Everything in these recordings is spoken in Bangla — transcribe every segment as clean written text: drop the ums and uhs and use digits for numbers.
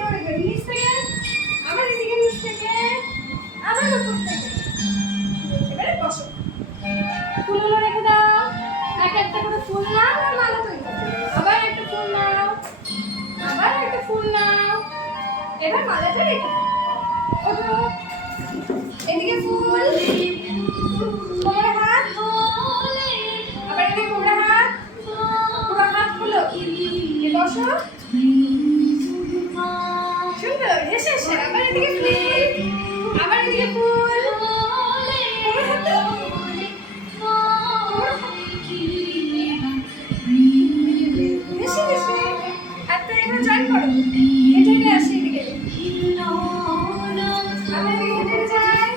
ধরে ধরে নিচ থেকে আবার এদিকে নিচ থেকে আবার উপর থেকে। এবারে বসো, ফুলগুলো রেখে দাও। এক একটা করে ফুল নাও আর মালা তৈরি করো। আবার একটা ফুল নাও, আবার একটা ফুল নাও। এবার মালাটা রেখে দাও। ওঠো, এদিকে ফুল, কোমরে হাত, আবার এদিকে কোমরে হাত, পুরো হাত খুলো। বসো, সুন্দর। হেসে হেসে আবার এদিকে ফুল, আবার এদিকে ফুল, কোমরে হাত দাও। হেসে হেসে হাতটা এখানে জয়েন করো। হেঁটে হেঁটে আসি এদিকে, আবার এদিকে হেঁটে হেঁটে যাই।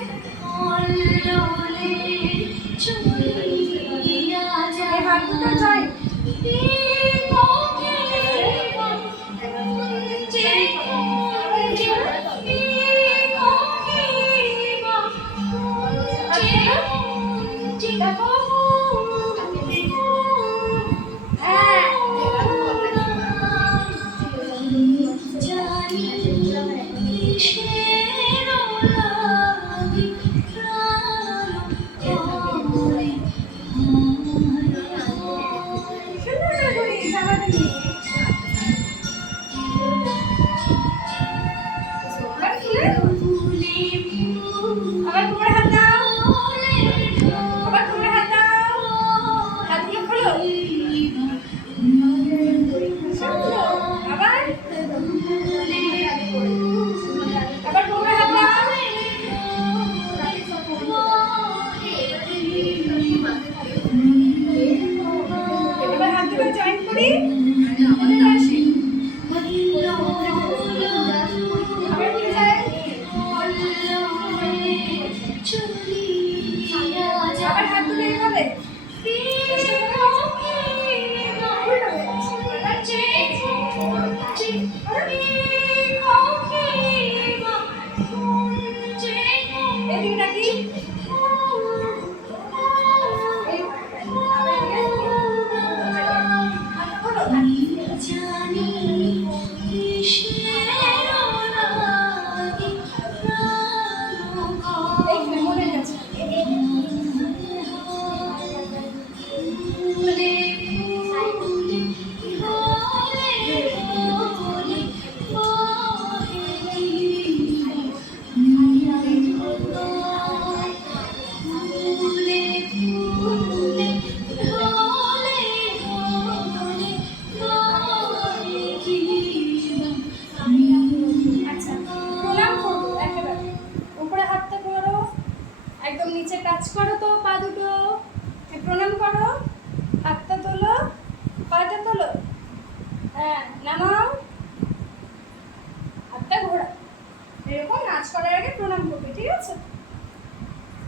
এই হাত দুটো জয়েন। দেখো, আবার কোমরে হাত দাও, আবার কোমরে হাত দাও, হাতগুলো খোলো। আবার আবার কোমরে হাত দাও। এবার হাত দুটো জয়েন করি, আসি। আবার ফিরে যাই, আবার হাত দুটো এইভাবে এদিকে নাকি একদম নিচে টাচ করো তো পা দুটো, প্রণাম করো, হাতটা তোলো, পাটা তোলো, হ্যাঁ নামাও, হাতটা ঘোরা। এরকম নাচ করার আগে প্রণাম করবে, ঠিক আছে?